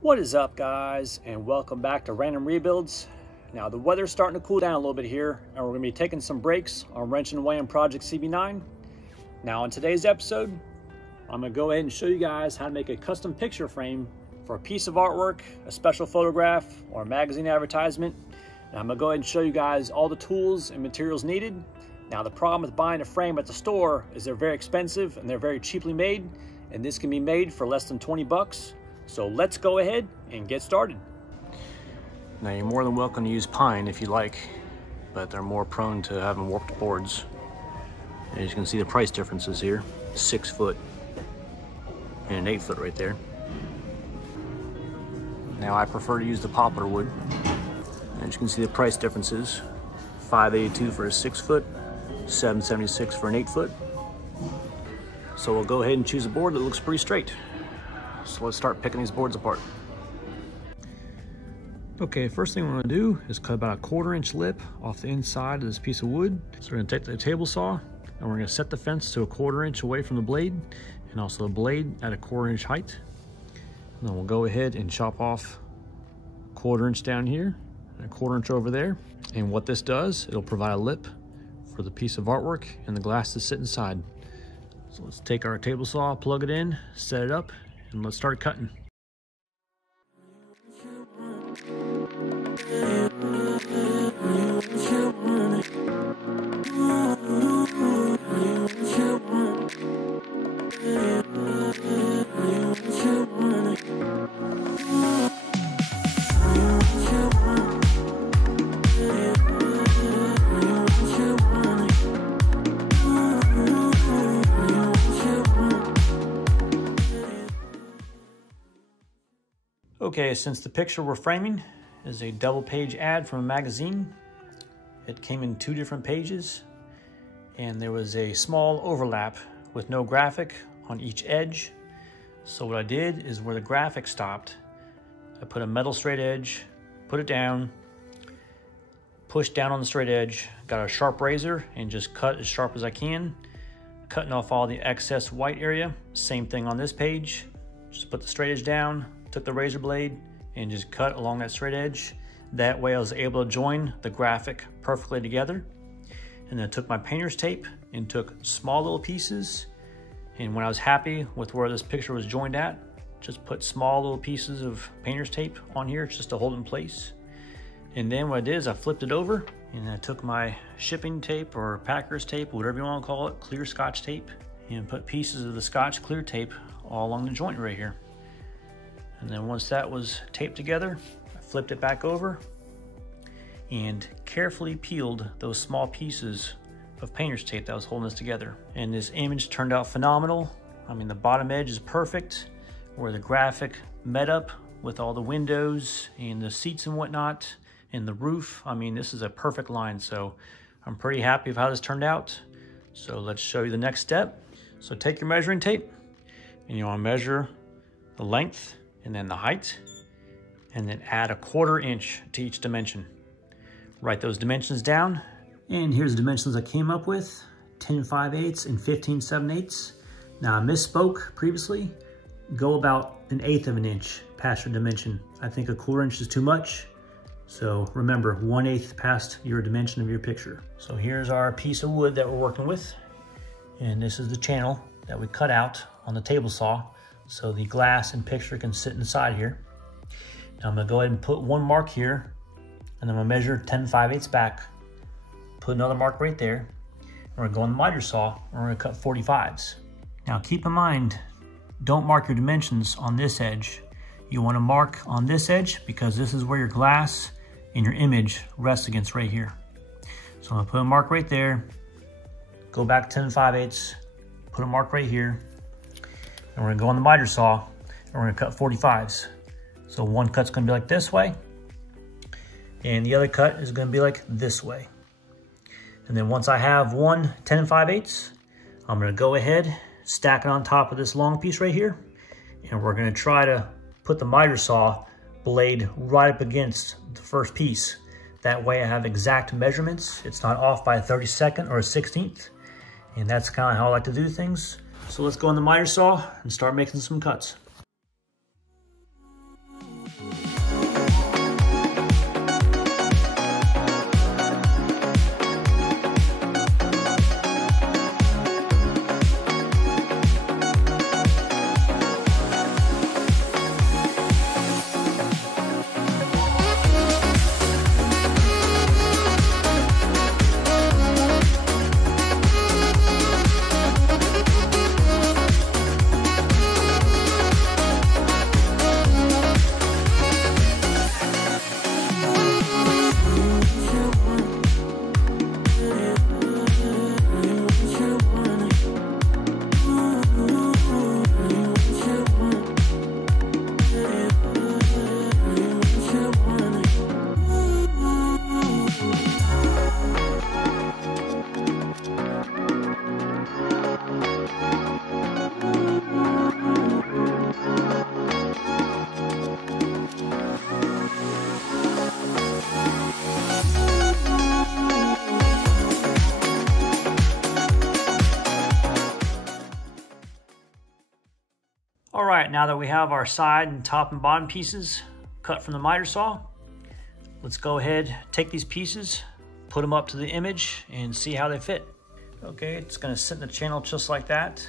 What is up, guys, and welcome back to Random Rebuilds. Now the weather's starting to cool down a little bit here, and we're going to be taking some breaks on wrenching away on Project CB9. Now in today's episode, I'm going to go ahead and show you guys how to make a custom picture frame for a piece of artwork, a special photograph, or a magazine advertisement. And I'm going to go ahead and show you guys all the tools and materials needed. Now the problem with buying a frame at the store is they're very expensive and they're very cheaply made, and this can be made for less than 20 bucks. So let's go ahead and get started. Now you're more than welcome to use pine if you like, but they're more prone to having warped boards. As you can see, the price differences here, 6 foot and an 8 foot right there. Now I prefer to use the poplar wood. As you can see, the price differences, $5.82 for a 6 foot, $7.76 for an 8 foot. So we'll go ahead and choose a board that looks pretty straight. So let's start picking these boards apart. Okay, first thing we're gonna do is cut about a 1/4 inch lip off the inside of this piece of wood. So we're gonna take the table saw and we're gonna set the fence to a 1/4 inch away from the blade, and also the blade at a 1/4 inch height. And then we'll go ahead and chop off 1/4 inch down here and a 1/4 inch over there. And what this does, it'll provide a lip for the piece of artwork and the glass to sit inside. So let's take our table saw, plug it in, set it up, and let's start cutting. Okay, since the picture we're framing is a double page ad from a magazine, it came in 2 different pages, and there was a small overlap with no graphic on each edge. So what I did is where the graphic stopped, I put a metal straight edge, put it down, pushed down on the straight edge, got a sharp razor and just cut as sharp as I can, cutting off all the excess white area. Same thing on this page, just put the straight edge down, took the razor blade and just cut along that straight edge. That way I was able to join the graphic perfectly together. And then I took my painter's tape and took small little pieces. And when I was happy with where this picture was joined at, just put small little pieces of painter's tape on here just to hold in place. And then what I did is I flipped it over and I took my shipping tape or packer's tape, whatever you want to call it, clear Scotch tape, and put pieces of the Scotch clear tape all along the joint right here. And then once that was taped together, I flipped it back over and carefully peeled those small pieces of painter's tape that was holding this together. And this image turned out phenomenal. I mean, the bottom edge is perfect, where the graphic met up with all the windows and the seats and whatnot, and the roof. I mean, this is a perfect line, so I'm pretty happy with how this turned out. So let's show you the next step. So take your measuring tape, and you want to measure the length and then the height, and then add a 1/4 inch to each dimension. Write those dimensions down, and here's the dimensions I came up with, 10 5/8 and 15 7/8. Now I misspoke previously, go about 1/8 of an inch past your dimension. I think a 1/4 inch is too much, so remember 1/8 past your dimension of your picture. So here's our piece of wood that we're working with, and this is the channel that we cut out on the table saw so the glass and picture can sit inside here. Now I'm gonna go ahead and put one mark here, and I'm gonna measure 10 5/8 back, put another mark right there, and we're gonna go on the miter saw, and we're gonna cut 45s. Now keep in mind, don't mark your dimensions on this edge. You wanna mark on this edge because this is where your glass and your image rests against right here. So I'm gonna put a mark right there, go back 10 5/8, put a mark right here, and we're gonna go on the miter saw and we're gonna cut 45s. So one cut's gonna be like this way, and the other cut is gonna be like this way. And then once I have one 10 5/8, I'm gonna go ahead, stack it on top of this long piece right here, and we're gonna try to put the miter saw blade right up against the first piece. That way I have exact measurements. It's not off by a 32nd or a 16th. And that's kind of how I like to do things. So let's go on the miter saw and start making some cuts. right, now that we have our side and top and bottom pieces cut from the miter saw, let's go ahead, take these pieces, put them up to the image and see how they fit. Okay, it's gonna sit in the channel just like that,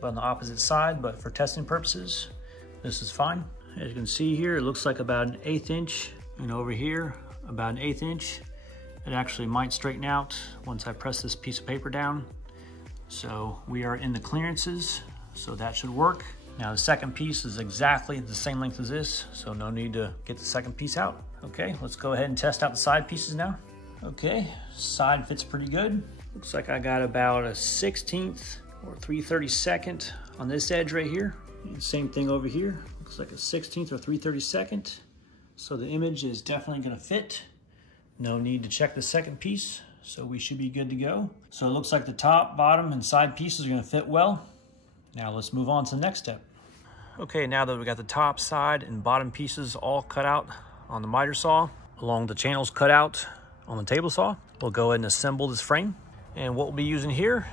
but on the opposite side, but for testing purposes, this is fine. As you can see here, it looks like about an 1/8 inch, and over here, about an 1/8 inch. It actually might straighten out once I press this piece of paper down. So we are in the clearances, so that should work. Now the second piece is exactly the same length as this, so no need to get the second piece out. Okay, let's go ahead and test out the side pieces now. Okay, side fits pretty good. Looks like I got about a 1/16 or 3/32 on this edge right here. And same thing over here. Looks like a 1/16 or 3/32. So the image is definitely gonna fit. No need to check the second piece, so we should be good to go. So it looks like the top, bottom, and side pieces are gonna fit well. Now let's move on to the next step. Okay, now that we got the top, side, and bottom pieces all cut out on the miter saw, along the channels cut out on the table saw, we'll go ahead and assemble this frame. And what we'll be using here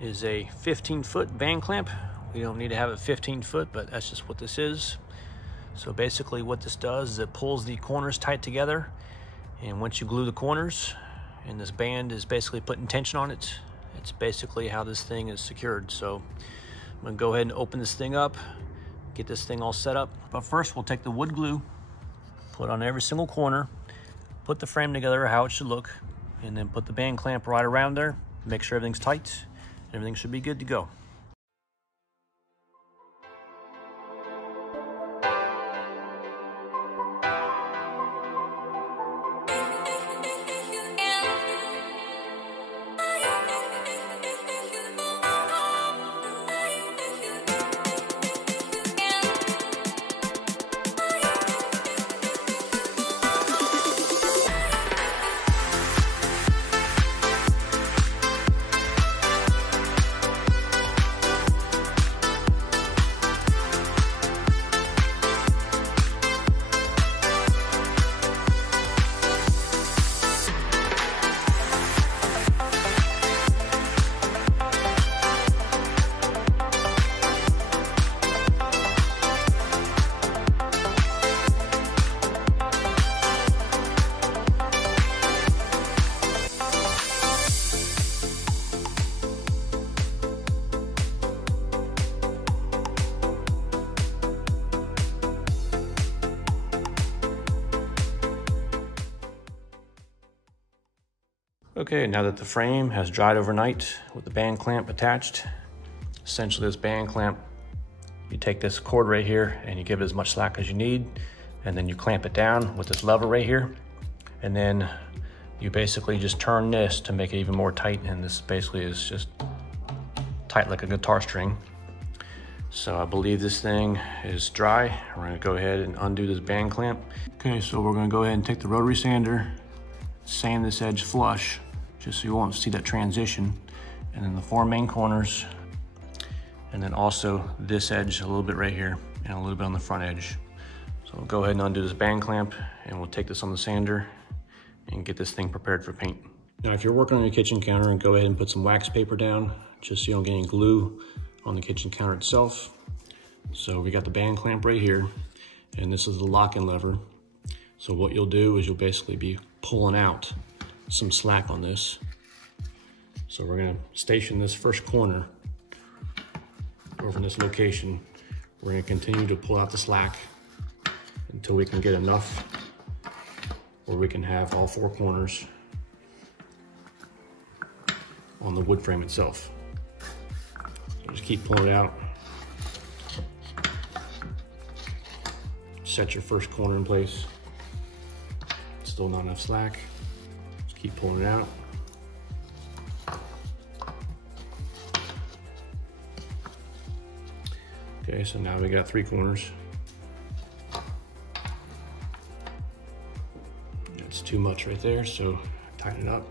is a 15-foot band clamp. We don't need to have it 15 foot, but that's just what this is. So basically what this does is it pulls the corners tight together, and once you glue the corners, and this band is basically putting tension on it, it's basically how this thing is secured. So I'm gonna go ahead and open this thing up, get this thing all set up. But first we'll take the wood glue, put on every single corner, put the frame together how it should look, and then put the band clamp right around there, make sure everything's tight, and everything should be good to go. Okay, now that the frame has dried overnight with the band clamp attached, essentially this band clamp, you take this cord right here and you give it as much slack as you need, and then you clamp it down with this lever right here, and then you basically just turn this to make it even more tight, and this basically is just tight like a guitar string. So I believe this thing is dry. We're gonna go ahead and undo this band clamp. Okay, so we're gonna go ahead and take the rotary sander, sand this edge flush, just so you won't see that transition. And then the 4 main corners, and then also this edge a little bit right here, and a little bit on the front edge. So we'll go ahead and undo this band clamp, and we'll take this on the sander and get this thing prepared for paint. Now, if you're working on your kitchen counter, go ahead and put some wax paper down, just so you don't get any glue on the kitchen counter itself. So we got the band clamp right here, and this is the lock-in lever. So what you'll do is you'll basically be pulling out some slack on this. So we're gonna station this first corner over in this location. We're gonna continue to pull out the slack until we can get enough where we can have all 4 corners on the wood frame itself. So just keep pulling it out. Set your first corner in place. Still not enough slack. Just keep pulling it out. Okay, so now we got 3 corners. That's too much right there, so tighten it up.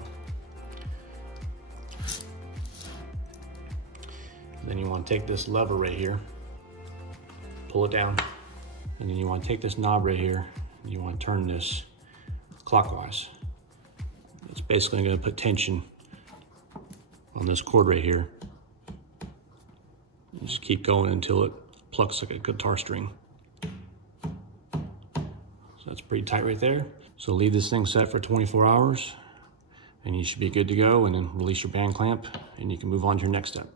Then you want to take this lever right here, pull it down, and then you want to take this knob right here, and you want to turn this clockwise. It's basically going to put tension on this cord right here. Just keep going until it plucks like a guitar string. So that's pretty tight right there. So leave this thing set for 24 hours and you should be good to go, and then release your band clamp and you can move on to your next step.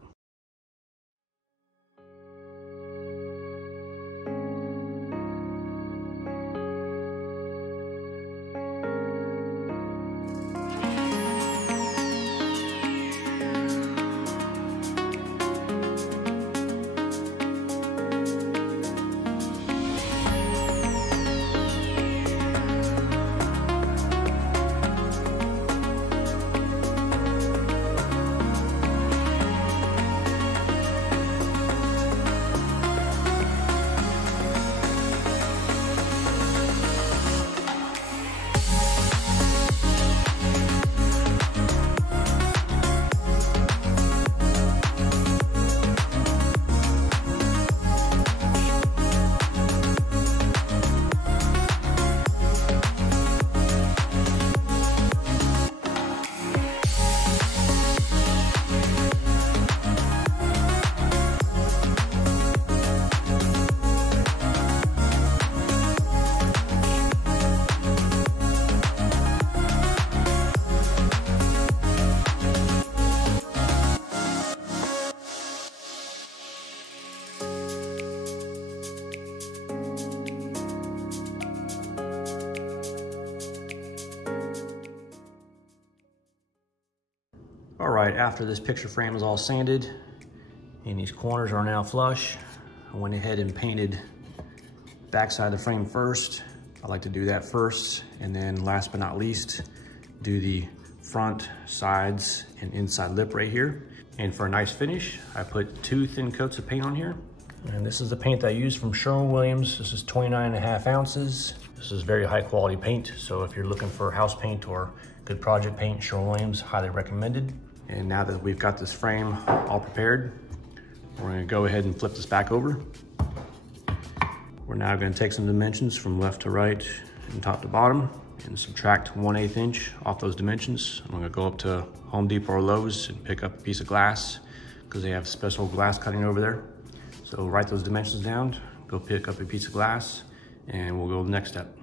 All right, after this picture frame is all sanded and these corners are now flush, I went ahead and painted backside of the frame first. I like to do that first, and then last but not least, do the front, sides, and inside lip right here. And for a nice finish, I put 2 thin coats of paint on here. And this is the paint I used from Sherwin-Williams. This is 29.5 ounces. This is very high quality paint, so if you're looking for house paint or good project paint, Sherwin-Williams, highly recommended. And now that we've got this frame all prepared, we're gonna go ahead and flip this back over. We're now gonna take some dimensions from left to right and top to bottom and subtract 1/8 inch off those dimensions. I'm gonna go up to Home Depot or Lowe's and pick up a piece of glass because they have special glass cutting over there. So write those dimensions down, go pick up a piece of glass, and we'll go to the next step.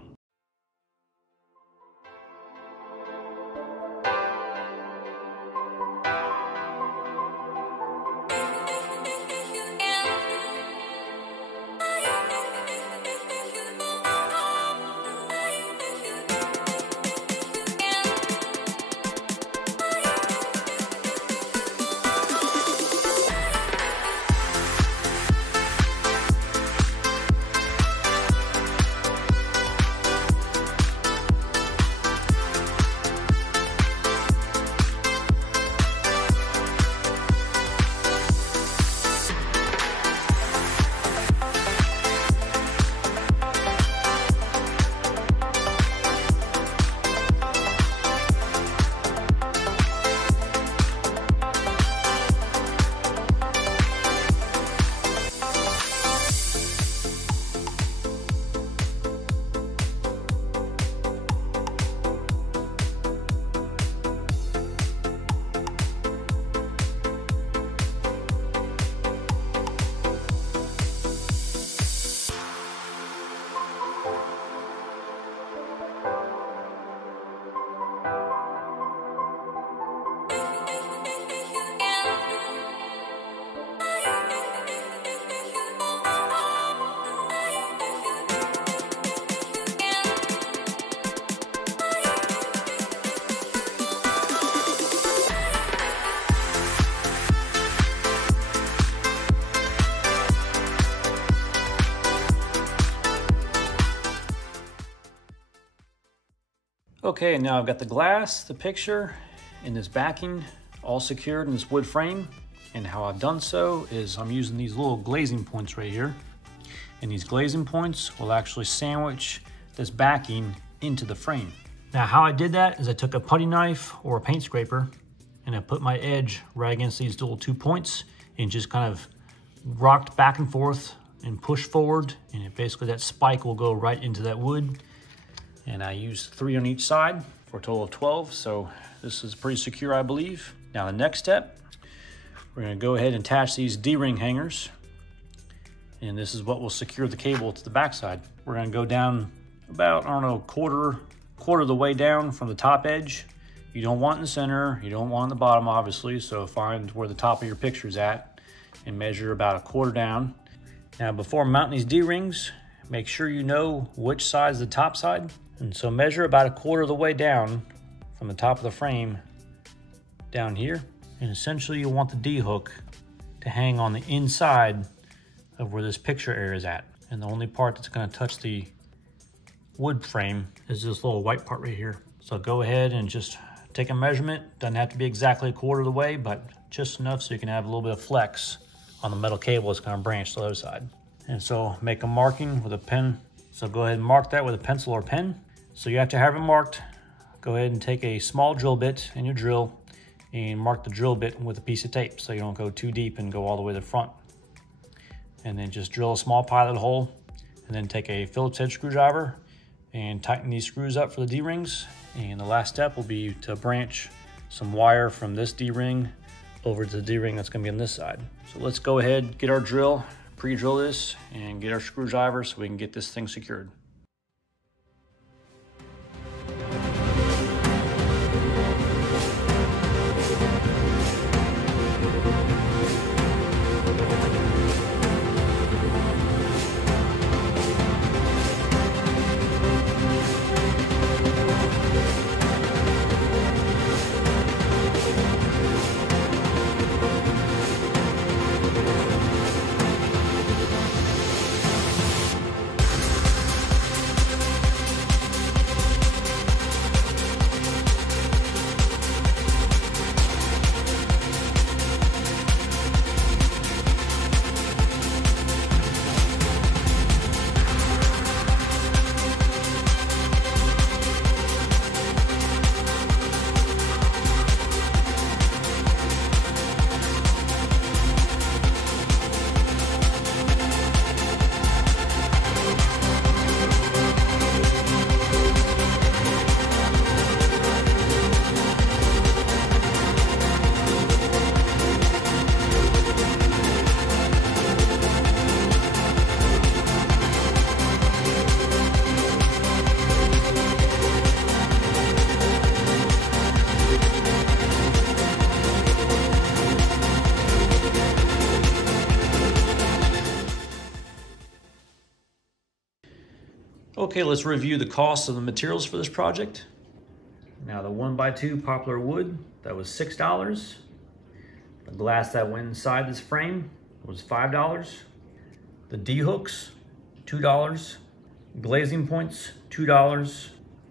Okay, and now I've got the glass, the picture, and this backing all secured in this wood frame. And how I've done so is I'm using these little glazing points right here. And these glazing points will actually sandwich this backing into the frame. Now how I did that is I took a putty knife or a paint scraper and I put my edge right against these little 2 points and just kind of rocked back and forth and pushed forward, and it basically that spike will go right into that wood. And I used 3 on each side for a total of 12, so this is pretty secure, I believe. Now the next step, we're gonna go ahead and attach these D-ring hangers. And this is what will secure the cable to the backside. We're gonna go down about, I don't know, quarter of the way down from the top edge. You don't want in the center, you don't want in the bottom, obviously, so find where the top of your picture is at and measure about a quarter down. Now, before mounting these D-rings, make sure you know which side is the top side. And so measure about a quarter of the way down from the top of the frame down here. And essentially you want the D-hook to hang on the inside of where this picture area is at. And the only part that's gonna touch the wood frame is this little white part right here. So go ahead and just take a measurement. Doesn't have to be exactly a quarter of the way, but just enough so you can have a little bit of flex on the metal cable that's gonna branch to the other side. And so make a marking with a pen. So go ahead and mark that with a pencil or pen. So you have to have it marked. Go ahead and take a small drill bit in your drill and mark the drill bit with a piece of tape so you don't go too deep and go all the way to the front. And then just drill a small pilot hole and then take a Phillips head screwdriver and tighten these screws up for the D-rings. And the last step will be to branch some wire from this D-ring over to the D-ring that's gonna be on this side. So let's go ahead, get our drill, pre-drill this, and get our screwdriver so we can get this thing secured. Okay, let's review the cost of the materials for this project. Now the 1x2 poplar wood, that was $6. The glass that went inside this frame was $5. The D-hooks, $2. Glazing points, $2.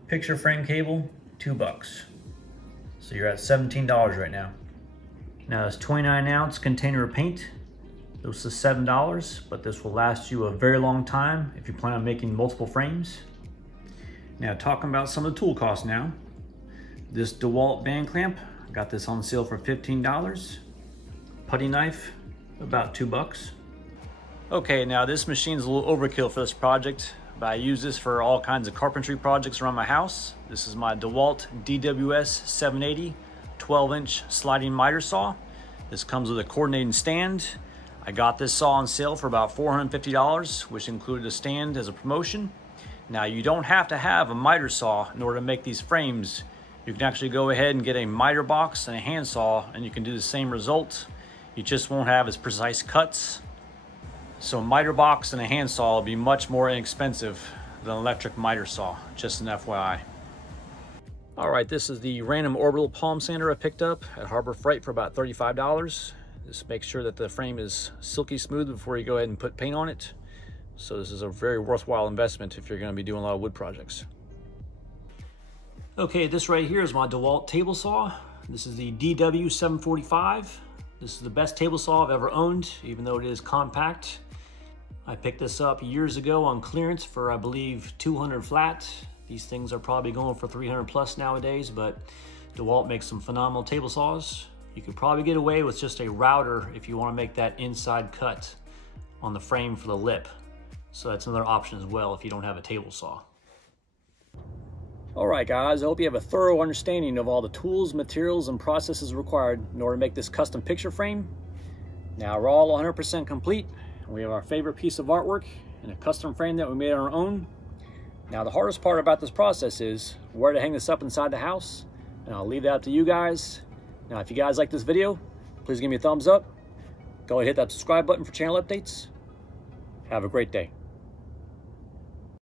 Picture frame cable, $2. So you're at $17 right now. Now this 29-ounce container of paint, this is $7, but this will last you a very long time if you plan on making multiple frames. Now talking about some of the tool costs now. This DeWalt band clamp, I got this on sale for $15. Putty knife, about $2. Okay, now this machine's a little overkill for this project, but I use this for all kinds of carpentry projects around my house. This is my DeWalt DWS 780 12-inch sliding miter saw. This comes with a coordinating stand. I got this saw on sale for about $450, which included a stand as a promotion. Now you don't have to have a miter saw in order to make these frames. You can actually go ahead and get a miter box and a handsaw and you can do the same result. You just won't have as precise cuts. So a miter box and a handsaw will be much more inexpensive than an electric miter saw, just an FYI. All right, this is the random orbital palm sander I picked up at Harbor Freight for about $35. Just make sure that the frame is silky smooth before you go ahead and put paint on it. So this is a very worthwhile investment if you're going to be doing a lot of wood projects. Okay, this right here is my DeWalt table saw. This is the DW745. This is the best table saw I've ever owned, even though it is compact. I picked this up years ago on clearance for, I believe, 200 flat. These things are probably going for 300 plus nowadays, but DeWalt makes some phenomenal table saws. You could probably get away with just a router if you want to make that inside cut on the frame for the lip. So that's another option as well if you don't have a table saw. All right, guys, I hope you have a thorough understanding of all the tools, materials, and processes required in order to make this custom picture frame. Now we're all 100% complete. We have our favorite piece of artwork in a custom frame that we made on our own. Now the hardest part about this process is where to hang this up inside the house, and I'll leave that up to you guys. Now if you guys like this video, please give me a thumbs up. Go ahead and hit that subscribe button for channel updates. Have a great day.